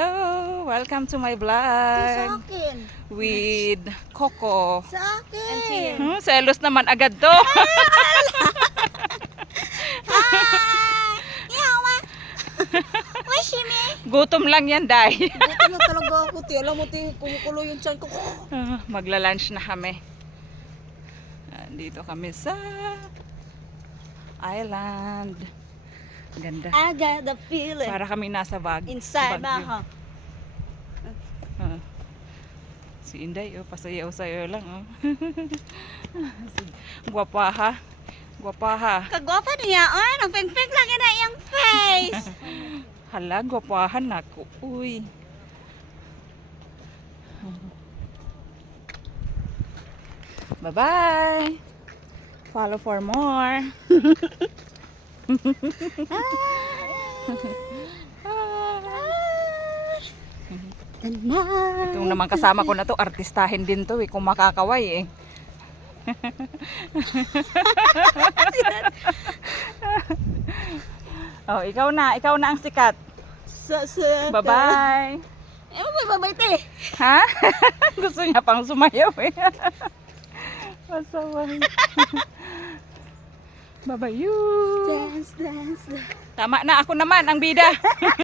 Hello! Welcome to my Sa vlog akin. with Coco. Sa akin. Selos naman agad to. Yawa. Washi me. Gutom lang yan, Day. Dito na talaga ako. Alam mo, kumukulo yung tiyan ko. Magla-lunch na kami. Dito kami sa island. Ganda. I got the feeling Para kami nasa inside my Baguio. heart. Si Inday, pasayaw-sayaw lang. Guwapaha. Guwapaha. Kagwapa niya. Ay, nang pink-pink lagi na yung face. Hala, gwapahan ako. Uy. Bye-bye. Follow for more. Itong naman kasama ko na to, artistahin din to kung makakaway Oh, ikaw na ang sikat. Bye-bye. Eh, mabay te. Ha? Gusto niya pang sumayaw Pasaway. Bye-bye. Dance, dance, dance. Tama na, ako naman ang bida.